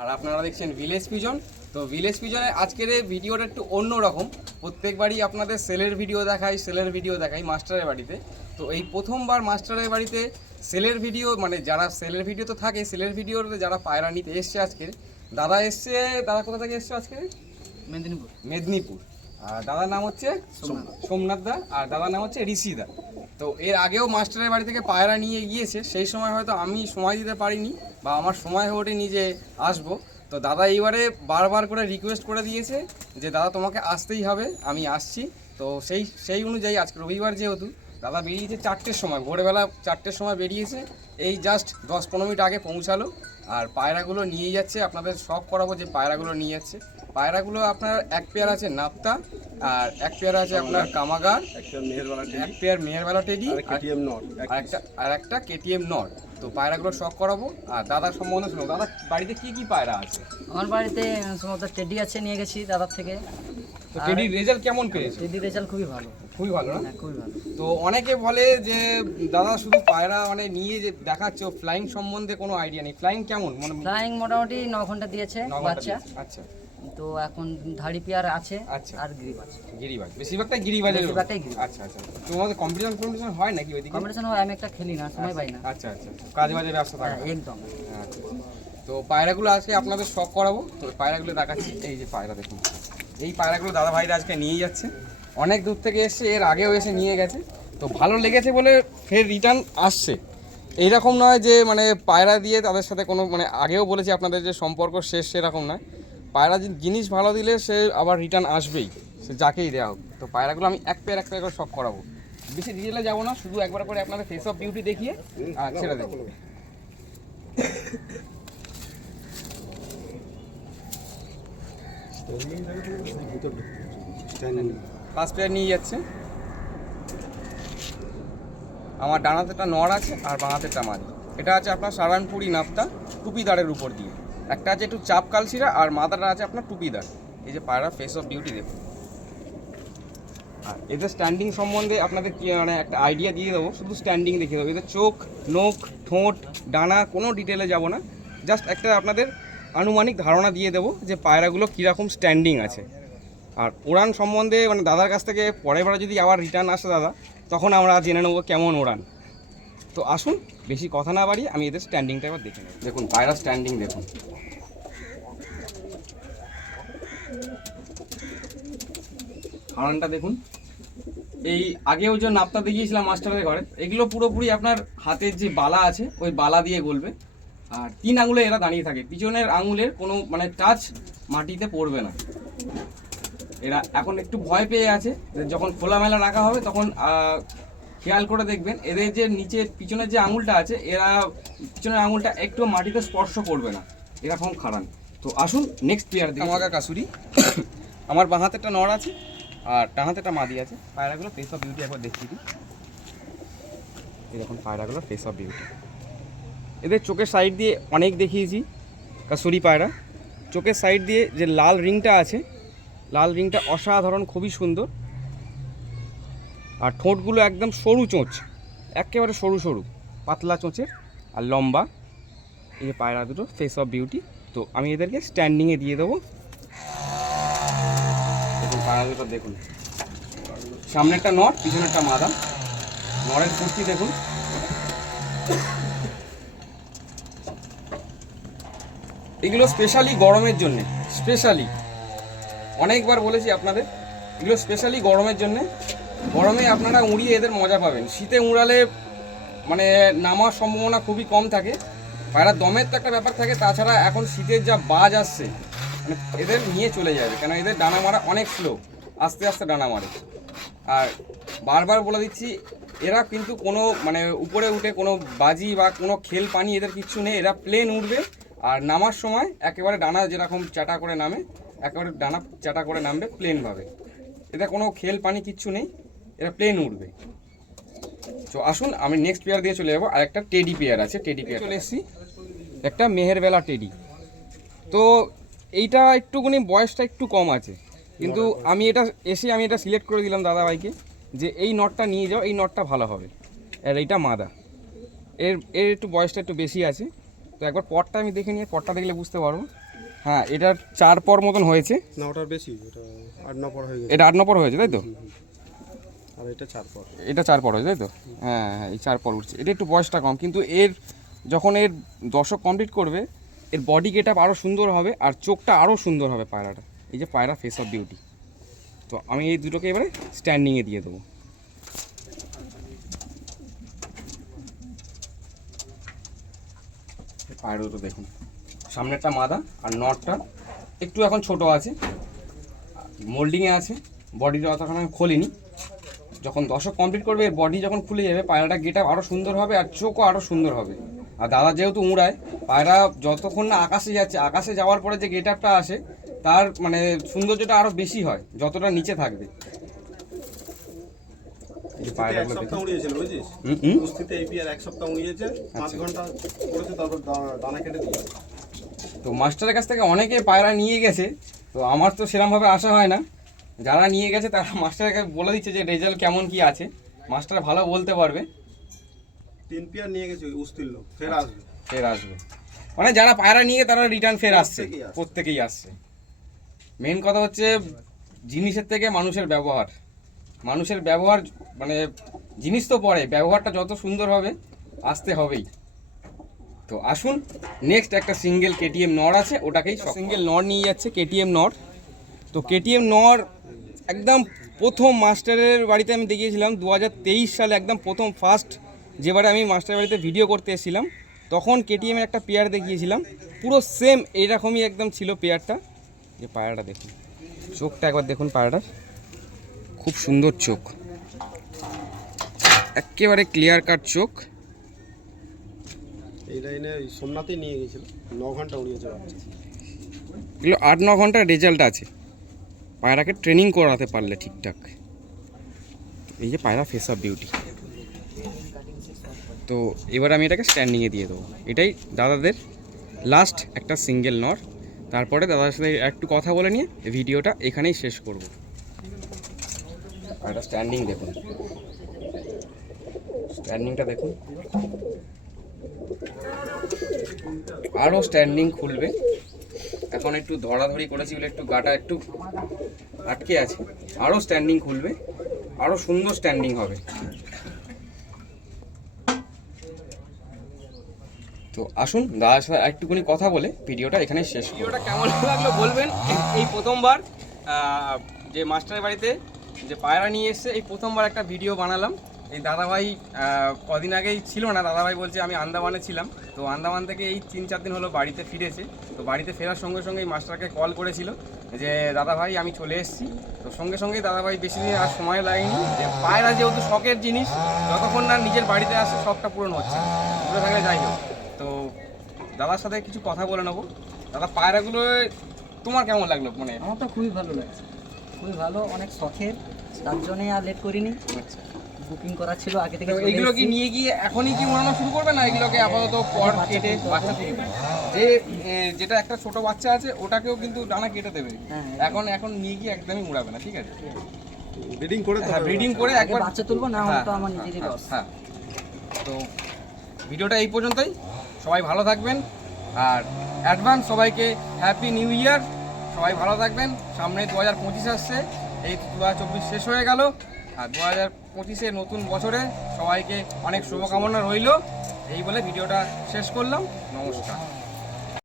আর আপনারা দেখছেন village pigeon তো ভিলেজ পিজনে আজকের এই ভিডিওটা একটু অন্য রকম প্রত্যেকবারই আপনাদের সেলের ভিডিও দেখাই সেলের ভিডিও দেখাই মাস্টারের বাড়িতে। তো এই প্রথমবার মাস্টারের বাড়িতে সেলের ভিডিও মানে যারা সেলের ভিডিও তো থাকে সেলের ভিডিওতে যারা পায়রা নিতে এসছে আজকে দাদা এসছে দাদা কোথা থেকে এসছে আজকে? মেদিনীপুর। মেদিনীপুর। আর দাদার নাম হচ্ছে সোমনাথ দা। আর দাদার নাম হচ্ছে ঋষি দা। তো এর আগেও মাস্টারের বাড়ি থেকে পায়রা নিয়ে গিয়েছে সেই সময় হয়তো আমি সময় দিতে পারিনি বা আমার সময় হয়ে ওঠেনি যে আসব। তো দাদা এইবারে বারবার করে রিকোয়েস্ট করে দিয়েছে যে দাদা তোমাকে আসতেই হবে আমি আসছি। তো সেই সেই অনুযায়ী আজকে রবিবার যেহেতু দাদা বেরিয়েছে চারটের সময় ভোরবেলা চারটের সময় বেরিয়েছে। এই জাস্ট দশ পনেরো মিনিট আগে পৌঁছালো। আর পায়রাগুলো নিয়ে যাচ্ছে আপনাদের সব করাবো যে পায়রাগুলো নিয়ে যাচ্ছে। পায়রাগুলো আপনার এক পেয়ার আছে নাপ্তা আর এক পেয়ার আছে আপনার কামাগার এক পেয়ার মেহেরবেলা টেডি আর কেটিএম নট। আর একটা কেটিএম নট। তো পায়রাগুলো শখ করাবো। আর দাদার সম্বন্ধে শুনো দাদা বাড়িতে কি কি পায়রা আছে? আমার বাড়িতে সমস্ত টেডি আছে নিয়ে গেছি দাদার থেকে। তো টেডির রেজাল্ট কেমন পেয়েছে? টেডি রেজাল্ট খুবই ভালো। খুবই ভালো না? হ্যাঁ খুবই ভালো। তো অনেকে বলে যে দাদা শুধু পায়রা মানে নিয়ে যে দেখাচ্ছ ফ্লাইং সম্বন্ধে কোনো আইডিয়া নেই। ফ্লাইং কেমন? মানে ফ্লাইং মোটামুটি ন ঘণ্টা দিয়েছে বাচ্চা। আচ্ছা। তো এখন ধাড়ি পেয়ার আছে আচ্ছা। আর গিরিবাজ। গিরিবাজের বেশিরভাগটাই গিরিবাজ। আচ্ছা আচ্ছা। তোমাদের কম্পিটিশন কম্পিটিশন হয় নাকি ওইদিকে? কম্পিটিশন হয় আমি একটা খেলি না সময় পাই না। আচ্ছা আচ্ছা। কাজ বাজে ব্যবসা থাকে। হ্যাঁ একদম। আচ্ছা। তো পায়রাগুলো আজকে আপনাদের শখ করাবো। তো পায়রাগুলো দেখাচ্ছি। এই যে পায়রা দেখুন। এই পায়রাগুলো দাদা ভাইরা আজকে নিয়ে যাচ্ছে। অনেক দূর থেকে এসছে এর আগেও এসে নিয়ে গেছে। তো ভালো লেগেছে বলে ফের রিটার্ন আসছে। এইরকম নয় যে মানে পায়রা দিয়ে তাদের সাথে কোনো মানে আগেও বলেছি আপনাদের যে সম্পর্ক শেষ সেরকম নয়। পায়রা জিনিস ভালো দিলে সে আবার রিটার্ন আসবেই। সে যাকেই দেওয়া হোক। তো পায়রাগুলো আমি এক পেয়ার এক পেয়ার করে সব করাবো। বেশি ডিটেলে যাব না, শুধু একবার করে আপনাদের ফেস অফ বিউটি দেখিয়ে আর ছেড়ে দেবো। ফার্স্ট প্লেয়ার নিয়ে যাচ্ছে। আমার ডানাতেটা নড় আছে আর বাঁহাতেটা মাঝি এটা আছে আপনার সারানপুরি নাপ্তা টুপিদারের উপর দিয়ে। একটা আছে একটু চাপ কালসিরা আর মাথাটা আছে আপনার টুপিদার। এই যে পায়রা ফেস অফ বিউটি দেখুন। আর এদের স্ট্যান্ডিং সম্বন্ধে আপনাদের মানে একটা আইডিয়া দিয়ে দেবো? শুধু স্ট্যান্ডিং দেখিয়ে দেবো। এদের চোখ, নোখ, ঠোঁট, ডানা কোনো ডিটেলে যাব না। জাস্ট একটা আপনাদের আনুমানিক ধারণা দিয়ে দেবো যে পায়রাগুলো কীরকম স্ট্যান্ডিং আছে। আর উড়ান সম্বন্ধে মানে দাদার কাছ থেকে পরের বারে যদি আবার রিটার্ন আসে দাদা, তখন আমরা জেনে নেব কেমন উড়ান। তো আসুন, বেশি কথা না বাড়িয়ে আমি এদের স্ট্যান্ডিংটা এবার দেখে নেব। দেখুন, পায়রা স্ট্যান্ডিং দেখুন। হারানটা দেখুন। এই আগেও যে নাপটা দেখিয়েছিলাম মাস্টারের ঘরে, এগুলো পুরোপুরি আপনার হাতের যে বালা আছে, ওই বালা দিয়ে গলবে। আর তিন আঙুলে এরা দাঁড়িয়ে থাকে, পিছনের আঙুলের কোনো মানে টাচ মাটিতে পড়বে না। এরা এখন একটু ভয় পেয়ে আছে। যখন খোলামেলা রাখা হবে, তখন খেয়াল করে দেখবেন, এদের যে নিচে পিছনের যে আঙুলটা আছে, এরা পিছনের আঙুলটা একটু মাটিতে স্পর্শ করবে না। এরকম খারান তো আসুন নেক্সট প্লেয়ার দিকে আমাকে কাসুরি। আমার বাঁ হাতেরটা নড় আছে, আর ডান হাতেরটা মাদি আছে। পায়রাগুলো ফেস অফ বিউটি একবার দেখছি এরকম পায়রাগুলো ফেস অফ বিউটি এদের চোখের সাইড দিয়ে অনেক দেখিয়েছি, কাসুরি পায়রা। চোখের সাইড দিয়ে যে লাল রিংটা আছে লাল রিংটা অসাধারণ, খুবই সুন্দর। আর ঠোঁটগুলো একদম সরু চোঁচ, একেবারে সরু সরু, পাতলা চোঁচের আর লম্বা। এই যে পায়রা দুটো ফেস অফ বিউটি তো আমি এদেরকে স্ট্যান্ডিংয়ে দিয়ে দেবো। দেখুন, পায়রা দুটো, দেখুন। সামনেরটা নট পিছনে একটা মাদাম। নরের কুর্তি, দেখুন। এগুলো স্পেশালি গরমের জন্যে স্পেশালি অনেকবার বলেছি আপনাদের, এগুলো স্পেশালি গরমের জন্য। গরমে আপনারা উড়িয়ে এদের মজা পাবেন। শীতে উড়ালে মানে নামার সম্ভাবনা খুবই কম থাকে। পায়রা দমের তো একটা ব্যাপার থাকে, তাছাড়া এখন শীতের যা বাজ আসছে মানে এদের নিয়ে চলে যাবে, কেন এদের ডানা মারা অনেক স্লো আস্তে আস্তে ডানা মারে। আর বারবার বলে দিচ্ছি, এরা কিন্তু কোনো মানে উপরে উঠে কোনো বাজি বা কোনো খেল পানি এদের কিচ্ছু নেই, এরা প্লেন উঠবে আর নামার সময় একেবারে ডানা যেরকম চাটা করে নামে একেবারে ডানা চাটা করে নামবে প্লেনভাবে এটা কোনো খেল পানি কিচ্ছু নেই এটা প্লেন উঠবে তো আসুন আমি নেক্সট পেয়ার দিয়ে চলে যাব আর একটা টেডি পেয়ার আছে টেডি পেয়ার চলে এসেছি। একটা মেহেরবেলা টেডি তো এইটা একটুখানি বয়সটা একটু কম আছে কিন্তু আমি এটা এসে আমি এটা সিলেক্ট করে দিলাম দাদা ভাইকে যে এই নটটা নিয়ে যাও এই নটটা ভালো হবে। আর এইটা মাদা। এর এর একটু বয়সটা একটু বেশি আছে তো একবার পটটা আমি দেখে নিয়ে পটটা দেখলে বুঝতে পারব। হ্যাঁ এটার চার পর মতন হয়েছে। না ওটার বেশি ওটা আট ন পর হয়ে গেছে। এটা আট নম্বর হয়েছে তাই তো? আর এটা চার পর। এটা চার পর হয়েছে তাই তো? হ্যাঁ হ্যাঁ এই চার পর উঠছে। এটা একটু বয়সটা কম কিন্তু এর যখন এর দশক কমপ্লিট করবে এর বডি গেট আপ আরও সুন্দর হবে আর চোখটা আরও সুন্দর হবে পায়রাটা। এই যে পায়রা ফেস অফ বিউটি তো আমি এই দুটোকে এবারে স্ট্যান্ডিংয়ে দিয়ে দেবো। পায়রা দুটো দেখুন। সামনেরটা মাদা আর নটটা একটু এখন ছোট আছে। মোল্ডিংয়ে আছে বডিটা অতক্ষণ আমি খোলিনি। যখন দশক কমপ্লিট করবে এর বডি যখন খুলে যাবে পায়রাটা গেটা আরও সুন্দর হবে আর চোখও আরও সুন্দর হবে। আর দাদা যেহেতু উড়ায় পায়রা যতক্ষণ না আকাশে যাচ্ছে আকাশে যাওয়ার পরে যে গেট আপটা আসে তার মানে সৌন্দর্যটা আরও বেশি হয় যতটা নিচে থাকবে। এক সপ্তাহ উড়িয়েছে পাঁচ। ঘণ্টা করেছে তারপর দানা কেটে তো মাস্টারের কাছ থেকে অনেকে পায়রা নিয়ে গেছে তো আমার তো সেরমভাবে আসা হয় না। যারা নিয়ে গেছে তারা মাস্টারের কাছে বলে দিচ্ছে যে রেজাল্ট কেমন কি আছে। মাস্টার ভালো বলতে পারবে। তিন পিয়ার নিয়ে গেছে উস্তির লোক ফের আচ্ছা। আসবে। ফের আসবে। মানে যারা পায়রা নিয়ে তারা রিটার্ন ফের আসছে প্রত্যেকেই আসছে। প্রত্যেকেই আসছে। মেন কথা হচ্ছে জিনিসের থেকে মানুষের ব্যবহার। মানুষের ব্যবহার মানে জিনিস তো পরে ব্যবহারটা যত সুন্দর হবে আসতে হবেই। তো আসুন নেক্সট একটা সিঙ্গেল কেটিএম নর আছে, ওটাকেই সিঙ্গেল নর নিয়ে যাচ্ছে কেটিএম নর। তো কেটিএম নর একদম প্রথম মাস্টারের বাড়িতে আমি দেখিয়েছিলাম দু হাজার তেইশ সালে একদম প্রথম ফার্স্ট যেবারে আমি মাস্টারের বাড়িতে ভিডিও করতে এসেছিলাম, তখন কেটিএমের একটা পেয়ার দেখিয়েছিলাম, পুরো সেম এইরকমই একদম ছিল পেয়ারটা যে পায়রাটা দেখুন, চোখটা একবার দেখুন পায়রাটার। খুব সুন্দর চোখ। একেবারে ক্লিয়ার কাট চোখ। এই লাইনে ওই সোমনাথেই নিয়ে গেছিল ন ঘণ্টা উড়িয়েছে বাচ্চা। এগুলো আট, ন ঘণ্টার রেজাল্ট আছে। পায়রাকে ট্রেনিং করাতে পারলে ঠিকঠাক। এই যে পায়রা ফেস অফ বিউটি তো এবার আমি এটাকে স্ট্যান্ডিংয়ে দিয়ে দেবো। এটাই দাদাদের লাস্ট একটা সিঙ্গেল নর। তারপরে দাদার সাথে একটু কথা বলে নিয়ে ভিডিওটা এখানেই শেষ করব। পায়রা স্ট্যান্ডিং দেখুন। স্ট্যান্ডিংটা দেখুন। আরও স্ট্যান্ডিং খুলবে। এখন একটু ধরাধরি করেছি বলে একটু গাটা একটু আটকে আছে। আরও স্ট্যান্ডিং খুলবে আরও সুন্দর স্ট্যান্ডিং হবে। তো আসুন দাদার সাথে একটুখানি কথা বলে ভিডিওটা এখানে শেষ ভিডিওটা কেমন লাগল বলবেন? এই প্রথমবার যে মাস্টারের বাড়িতে যে পায়রা নিয়ে এসছে, এই প্রথমবার একটা ভিডিও বানালাম। এই দাদাভাই কদিন আগেই ছিল না দাদাভাই বলছে আমি আন্দামানে ছিলাম। তো আন্দামান থেকে এই তিন চার দিন হলো বাড়িতে ফিরেছে। তো বাড়িতে ফেরার সঙ্গে সঙ্গে এই মাস্টারকে কল করেছিল যে দাদাভাই আমি চলে এসেছি। তো সঙ্গে সঙ্গে দাদাভাই বেশি দিন আর সময় লাগেনি। যে পায়রা যেহেতু শখের জিনিস যতক্ষণ না নিজের বাড়িতে আসে শখটা পূরণ হচ্ছে। দূরে থাকলে যাই হোক। তো দাদার সাথে কিছু কথা বলে নেব। দাদা পায়রাগুলো তোমার কেমন লাগল মানে? আমার তো খুবই ভালো লাগছে। খুবই ভালো অনেক শখের। তার জন্যে আর লেট করিনি। আচ্ছা। বুকিং করা ছিল আগে থেকে এগুলো কি নিয়ে গিয়ে এখনই কি উড়ানো শুরু করবে না এগুলোকে আপাতত পর কেটে বাচ্চা তুলবে যে যেটা একটা ছোট বাচ্চা আছে ওটাকেও কিন্তু ডানা কেটে দেবে। হ্যাঁ, এখন এখন নিয়ে গিয়ে একদমই উড়াবে না ঠিক আছে? ব্রিডিং করে তো হ্যাঁ ব্রিডিং করে একবার বাচ্চা তুলবো না হলে হ্যাঁ, তো আমার হ্যাঁ, নিজেরই হ্যাঁ, লস হ্যাঁ তো ভিডিওটা এই পর্যন্তই। সবাই ভালো থাকবেন। আর অ্যাডভান্স সবাইকে হ্যাপি নিউ ইয়ার সবাই ভালো থাকবেন। সামনে দু হাজার পঁচিশ আসছে। এই দু হাজার চব্বিশ শেষ হয়ে গেল। আর দু হাজার পঁচিশের নতুন বছরে সবাইকে অনেক শুভকামনা রইল। এই বলে ভিডিওটা শেষ করলাম। নমস্কার।